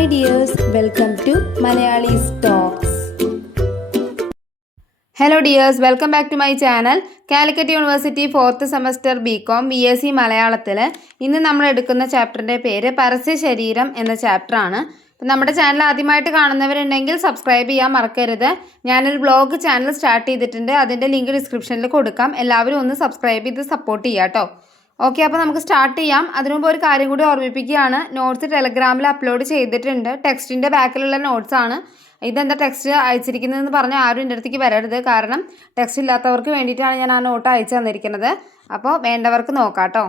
Hi dears, welcome to Malayalees talks. Hello dears, welcome back to my channel. Calicut university 4th semester BCom BSc മലയാളത്തിൽ ഇന്ന് നമ്മൾ എടുക്കുന്ന ചാപ്റ്ററിൻ്റെ പേര് പരസ്യ ശരീരം എന്ന ചാപ്റ്ററാണ്. അപ്പം നമ്മുടെ ചാനൽ ആദ്യമായിട്ട് കാണുന്നവരുണ്ടെങ്കിൽ സബ്സ്ക്രൈബ് ചെയ്യാൻ മറക്കരുത്. ഞാനൊരു ബ്ലോഗ് ചാനൽ സ്റ്റാർട്ട് ചെയ്തിട്ടുണ്ട്, അതിൻ്റെ ലിങ്ക് ഡിസ്ക്രിപ്ഷനിൽ കൊടുക്കാം. എല്ലാവരും ഒന്ന് സബ്സ്ക്രൈബ് ചെയ്ത് സപ്പോർട്ട് ചെയ്യാം കേട്ടോ. ഓക്കെ, അപ്പോൾ നമുക്ക് സ്റ്റാർട്ട് ചെയ്യാം. അതിനു മുമ്പ് ഒരു കാര്യം കൂടി ഓർമ്മിപ്പിക്കുകയാണ്. നോട്ട്സ് ടെലഗ്രാമിൽ അപ്ലോഡ് ചെയ്തിട്ടുണ്ട്. ടെക്സ്റ്റിൻ്റെ ബാക്കിലുള്ള നോട്ട്സാണ്. ഇതെന്താ ടെക്സ്റ്റ് അയച്ചിരിക്കുന്നതെന്ന് പറഞ്ഞാൽ ആരും എൻ്റെ അടുത്തേക്ക് വരരുത്. കാരണം ടെക്സ്റ്റ് ഇല്ലാത്തവർക്ക് വേണ്ടിയിട്ടാണ് ഞാൻ ആ നോട്ട് അയച്ചു തന്നിരിക്കുന്നത്. അപ്പോൾ വേണ്ടവർക്ക് നോക്കാം കേട്ടോ.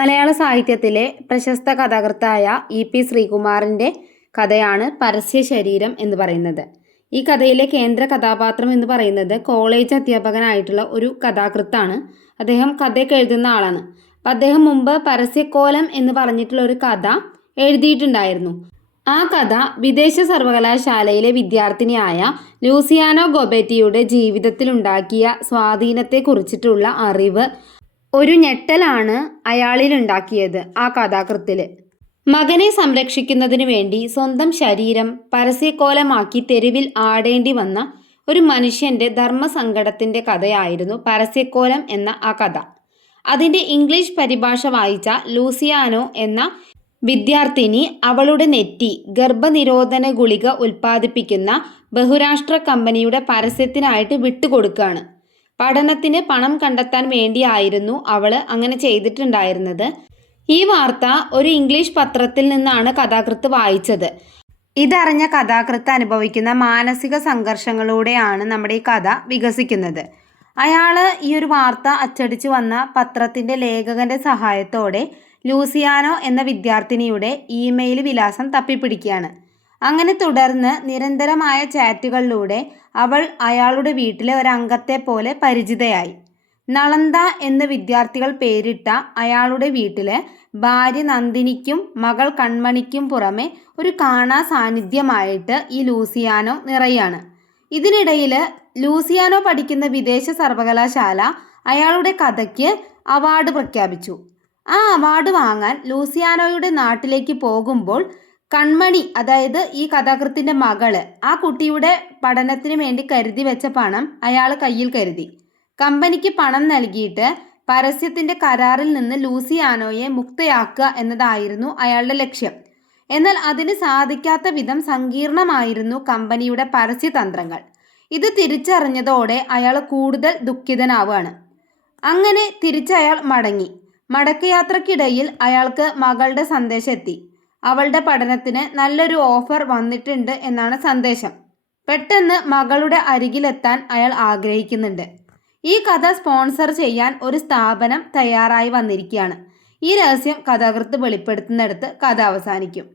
മലയാള സാഹിത്യത്തിലെ പ്രശസ്ത കഥാകൃത്തായ EP ശ്രീകുമാറിൻ്റെ കഥയാണ് പരസ്യ ശരീരം എന്ന് പറയുന്നത്. ഈ കഥയിലെ കേന്ദ്ര കഥാപാത്രം എന്ന് പറയുന്നത് കോളേജ് അധ്യാപകനായിട്ടുള്ള ഒരു കഥാകൃത്താണ്. അദ്ദേഹം കഥയൊക്കെ എഴുതുന്ന ആളാണ്. അപ്പം അദ്ദേഹം മുമ്പ് പരസ്യക്കോലം എന്ന് പറഞ്ഞിട്ടുള്ള ഒരു കഥ എഴുതിയിട്ടുണ്ടായിരുന്നു. ആ കഥ വിദേശ സർവകലാശാലയിലെ വിദ്യാർത്ഥിനിയായ ലൂസിയാനോ ഗോബെറ്റിയുടെ ജീവിതത്തിലുണ്ടാക്കിയ സ്വാധീനത്തെക്കുറിച്ചിട്ടുള്ള അറിവ് ഒരു ഞെട്ടലാണ് അയാളിലുണ്ടാക്കിയത്. ആ കഥാകൃത്തിൽ മകനെ സംരക്ഷിക്കുന്നതിനു വേണ്ടി സ്വന്തം ശരീരം പരസ്യക്കോലമാക്കി തെരുവിൽ ആടേണ്ടി വന്ന ഒരു മനുഷ്യൻ്റെ ധർമ്മസങ്കടത്തിൻ്റെ കഥയായിരുന്നു പരസ്യക്കോലം എന്ന ആ കഥ. അതിൻ്റെ ഇംഗ്ലീഷ് പരിഭാഷ വായിച്ച ലൂസിയാനോ എന്ന വിദ്യാർത്ഥിനി അവളുടെ നെറ്റി ഗർഭനിരോധന ഗുളിക ഉൽപ്പാദിപ്പിക്കുന്ന ബഹുരാഷ്ട്ര കമ്പനിയുടെ പരസ്യത്തിനായിട്ട് വിട്ടുകൊടുക്കുകയാണ്. പഠനത്തിന് പണം കണ്ടെത്താൻ വേണ്ടിയായിരുന്നു അവൾ അങ്ങനെ ചെയ്തിട്ടുണ്ടായിരുന്നത്. ഈ വാർത്ത ഒരു ഇംഗ്ലീഷ് പത്രത്തിൽ നിന്നാണ് കഥാകൃത്ത് വായിച്ചത്. ഇതറിഞ്ഞ കഥാകൃത്ത് അനുഭവിക്കുന്ന മാനസിക സംഘർഷങ്ങളിലൂടെയാണ് നമ്മുടെ ഈ കഥ വികസിക്കുന്നത്. അയാൾ ഈ ഒരു വാർത്ത അച്ചടിച്ചു വന്ന പത്രത്തിൻ്റെ ലേഖകൻ്റെ സഹായത്തോടെ ലൂസിയാനോ എന്ന വിദ്യാർത്ഥിനിയുടെ ഇമെയിൽ വിലാസം തപ്പിപ്പിടിക്കുകയാണ്. അങ്ങനെ തുടർന്ന് നിരന്തരമായ ചാറ്റുകളിലൂടെ അവൾ അയാളുടെ വീട്ടിലെ ഒരംഗത്തെ പോലെ പരിചിതയായി. നളന്ത എന്ന് വിദ്യാർത്ഥികൾ പേരിട്ട അയാളുടെ വീട്ടിലെ ഭാര്യ നന്ദിനിക്കും മകൾ കൺമണിക്കും പുറമെ ഒരു കാണാ സാന്നിധ്യമായിട്ട് ഈ ലൂസിയാനോ നിറയാണ്. ഇതിനിടയിൽ ലൂസിയാനോ പഠിക്കുന്ന വിദേശ സർവകലാശാല അയാളുടെ കഥയ്ക്ക് അവാർഡ് പ്രഖ്യാപിച്ചു. ആ അവാർഡ് വാങ്ങാൻ ലൂസിയാനോയുടെ നാട്ടിലേക്ക് പോകുമ്പോൾ കൺമണി, അതായത് ഈ കഥാകൃത്തിൻ്റെ മകള്, ആ കുട്ടിയുടെ പഠനത്തിന് വേണ്ടി കരുതി വെച്ച പണം അയാൾ കയ്യിൽ കരുതി. കമ്പനിക്ക് പണം നൽകിയിട്ട് പരസ്യത്തിൻ്റെ കരാറിൽ നിന്ന് ലൂസിയാനോയെ മുക്തയാക്കുക എന്നതായിരുന്നു അയാളുടെ ലക്ഷ്യം. എന്നാൽ അതിന് സാധിക്കാത്ത വിധം സങ്കീർണമായിരുന്നു കമ്പനിയുടെ പരസ്യതന്ത്രങ്ങൾ. ഇത് തിരിച്ചറിഞ്ഞതോടെ അയാൾ കൂടുതൽ ദുഃഖിതനാവുകയാണ്. അങ്ങനെ തിരിച്ചയാൾ മടങ്ങി. മടക്കയാത്രക്കിടയിൽ അയാൾക്ക് മകളുടെ സന്ദേശം എത്തി. അവളുടെ പഠനത്തിന് നല്ലൊരു ഓഫർ വന്നിട്ടുണ്ട് എന്നാണ് സന്ദേശം. പെട്ടെന്ന് മകളുടെ അരികിലെത്താൻ അയാൾ ആഗ്രഹിക്കുന്നുണ്ട്. ഈ കഥ സ്പോൺസർ ചെയ്യാൻ ഒരു സ്ഥാപനം തയ്യാറായി വന്നിരിക്കുകയാണ്. ഈ രഹസ്യം കഥാകൃത്ത് വെളിപ്പെടുത്തുന്നിടത്ത് കഥ അവസാനിക്കും.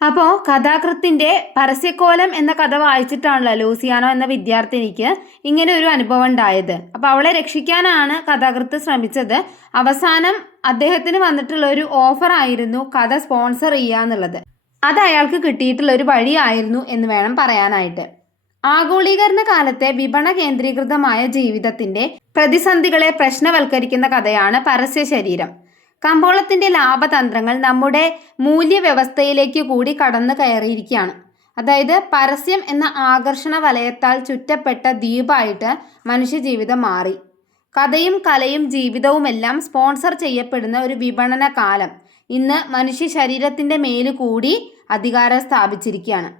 അപ്പോൾ കഥാകൃത്തിൻ്റെ പരസ്യക്കോലം എന്ന കഥ വായിച്ചിട്ടാണല്ലോ ലൂസിയാനോ എന്ന വിദ്യാർത്ഥിനിക്ക് ഇങ്ങനെ ഒരു അനുഭവം ഉണ്ടായത്. അപ്പോൾ അവളെ രക്ഷിക്കാനാണ് കഥാകൃത്ത് ശ്രമിച്ചത്. അവസാനം അദ്ദേഹത്തിന് വന്നിട്ടുള്ള ഒരു ഓഫർ ആയിരുന്നു കഥ സ്പോൺസർ ചെയ്യുക എന്നുള്ളത്. അത് അയാൾക്ക് കിട്ടിയിട്ടുള്ള ഒരു വഴിയായിരുന്നു എന്ന് വേണം പറയാനായിട്ട്. ആഗോളീകരണ കാലത്തെ വിപണ കേന്ദ്രീകൃതമായ ജീവിതത്തിൻ്റെ പ്രതിസന്ധികളെ പ്രശ്നവൽക്കരിക്കുന്ന കഥയാണ് പരസ്യ ശരീരം. കമ്പോളത്തിൻ്റെ ലാഭതന്ത്രങ്ങൾ നമ്മുടെ മൂല്യവ്യവസ്ഥയിലേക്ക് കൂടി കടന്നു കയറിയിരിക്കുകയാണ്. അതായത് പരസ്യം എന്ന ആകർഷണ വലയത്താൽ ചുറ്റപ്പെട്ട ദ്വീപായിട്ട് മനുഷ്യജീവിതം മാറി. കഥയും കലയും ജീവിതവുമെല്ലാം സ്പോൺസർ ചെയ്യപ്പെടുന്ന ഒരു വിപണന കാലം ഇന്ന് മനുഷ്യ ശരീരത്തിൻ്റെ മേലു കൂടി അധികാരം സ്ഥാപിച്ചിരിക്കുകയാണ്.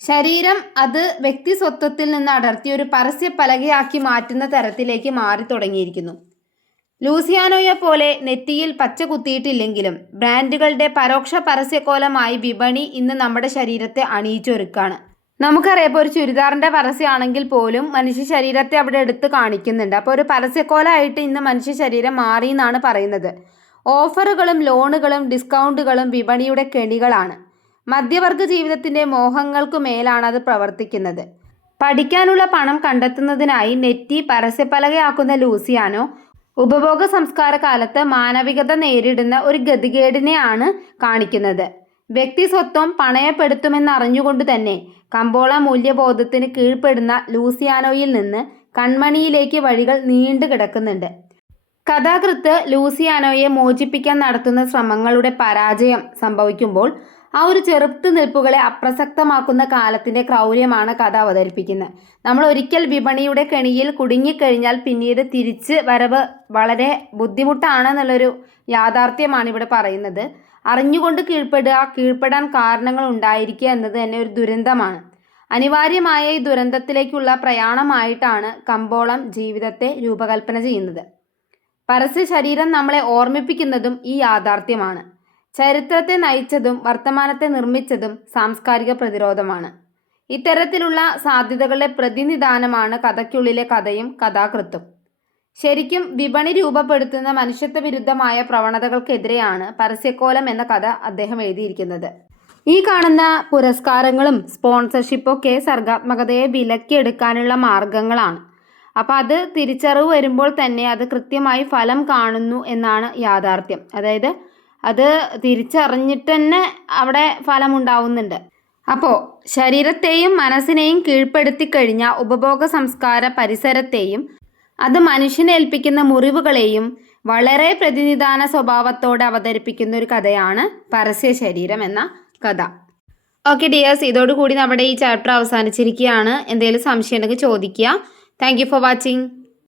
ശരീരം അത് വ്യക്തി സ്വത്വത്തിൽ നിന്ന് അടർത്തി ഒരു പരസ്യ പലകയാക്കി മാറ്റുന്ന തരത്തിലേക്ക് മാറി തുടങ്ങിയിരിക്കുന്നു. ലൂസിയാനോയെ പോലെ നെറ്റിയിൽ പച്ച കുത്തിയിട്ടില്ലെങ്കിലും ബ്രാൻഡുകളുടെ പരോക്ഷ പരസ്യക്കോലമായി വിപണി ഇന്ന് നമ്മുടെ ശരീരത്തെ അണിയിച്ചൊരുക്കാണ്. നമുക്കറിയാം, ഇപ്പോൾ ഒരു ചുരിദാറിൻ്റെ പരസ്യമാണെങ്കിൽ പോലും മനുഷ്യ ശരീരത്തെ അവിടെ എടുത്ത് കാണിക്കുന്നുണ്ട്. അപ്പോൾ ഒരു പരസ്യക്കോലമായിട്ട് ഇന്ന് മനുഷ്യ ശരീരം മാറി എന്നാണ് പറയുന്നത്. ഓഫറുകളും ലോണുകളും ഡിസ്കൗണ്ടുകളും വിപണിയുടെ കെണികളാണ്. മധ്യവർഗ ജീവിതത്തിൻ്റെ മോഹങ്ങൾക്കു മേലാണ് അത് പ്രവർത്തിക്കുന്നത്. പഠിക്കാനുള്ള പണം കണ്ടെത്തുന്നതിനായി നെറ്റി പരസ്യപ്പലകയാക്കുന്ന ലൂസിയാനോ ഉപഭോഗ സംസ്കാര കാലത്ത് മാനവികത നേരിടുന്ന ഒരു ഗതികേടിനെയാണ് കാണിക്കുന്നത്. വ്യക്തി സ്വത്വം പണയപ്പെടുത്തുമെന്നറിഞ്ഞുകൊണ്ട് തന്നെ കമ്പോള മൂല്യബോധത്തിന് കീഴ്പ്പെടുന്ന ലൂസിയാനോയിൽ നിന്ന് കൺമണിയിലേക്ക് വഴികൾ നീണ്ടു കിടക്കുന്നുണ്ട്. കഥാകൃത്ത് ലൂസിയാനോയെ മോചിപ്പിക്കാൻ നടത്തുന്ന ശ്രമങ്ങളുടെ പരാജയം സംഭവിക്കുമ്പോൾ ആ ഒരു ചെറുത്തു നിൽപ്പുകളെ അപ്രസക്തമാക്കുന്ന കാലത്തിൻ്റെ ക്രൗര്യമാണ് കഥ അവതരിപ്പിക്കുന്നത്. നമ്മൾ ഒരിക്കൽ വിപണിയുടെ കെണിയിൽ കുടുങ്ങിക്കഴിഞ്ഞാൽ പിന്നീട് തിരിച്ച് വരവ് വളരെ ബുദ്ധിമുട്ടാണെന്നുള്ളൊരു യാഥാർത്ഥ്യമാണ് ഇവിടെ പറയുന്നത്. അറിഞ്ഞുകൊണ്ട് കീഴ്പ്പെടാൻ കാരണങ്ങൾ ഉണ്ടായിരിക്കുക എന്നത് തന്നെ ഒരു ദുരന്തമാണ്. അനിവാര്യമായ ഈ ദുരന്തത്തിലേക്കുള്ള പ്രയാണമായിട്ടാണ് കമ്പോളം ജീവിതത്തെ രൂപകൽപ്പന ചെയ്യുന്നത്. പരസ്യ ശരീരം നമ്മളെ ഓർമ്മിപ്പിക്കുന്നതും ഈ യാഥാർത്ഥ്യമാണ്. ചരിത്രത്തെ നയിച്ചതും വർത്തമാനത്തെ നിർമ്മിച്ചതും സാംസ്കാരിക പ്രതിരോധമാണ്. ഇത്തരത്തിലുള്ള സാധ്യതകളുടെ പ്രതിനിധാനമാണ് കഥയ്ക്കുള്ളിലെ കഥയും കഥാകൃത്തും. ശരിക്കും വിപണി രൂപപ്പെടുത്തുന്ന മനുഷ്യത്വ വിരുദ്ധമായ പ്രവണതകൾക്കെതിരെയാണ് പരസ്യക്കോലം എന്ന കഥ അദ്ദേഹം എഴുതിയിരിക്കുന്നത്. ഈ കാണുന്ന പുരസ്കാരങ്ങളും സ്പോൺസർഷിപ്പൊക്കെ സർഗാത്മകതയെ വിലക്കിയെടുക്കാനുള്ള മാർഗങ്ങളാണ്. അപ്പോൾ അത് തിരിച്ചറിവ് വരുമ്പോൾ തന്നെ അത് കൃത്യമായി ഫലം കാണുന്നു എന്നാണ് യാഥാർത്ഥ്യം. അതായത് അത് തിരിച്ചറിഞ്ഞിട്ട് തന്നെ അവിടെ ഫലമുണ്ടാവുന്നുണ്ട്. അപ്പോൾ ശരീരത്തെയും മനസ്സിനെയും കീഴ്പ്പെടുത്തി കഴിഞ്ഞ ഉപഭോഗ സംസ്കാര പരിസരത്തെയും അത് മനുഷ്യനെ ഏൽപ്പിക്കുന്ന മുറിവുകളെയും വളരെ പ്രതിനിധാന സ്വഭാവത്തോടെ അവതരിപ്പിക്കുന്ന ഒരു കഥയാണ് പരസ്യ ശരീരം എന്ന കഥ. ഓക്കെ ഡിയേഴ്സ്, ഇതോടുകൂടി നമ്മുടെ ഈ ചാപ്റ്റർ അവസാനിച്ചിരിക്കുകയാണ്. എന്തെങ്കിലും സംശയം ഉണ്ടെങ്കിൽ ചോദിക്കുക. Thank you for watching.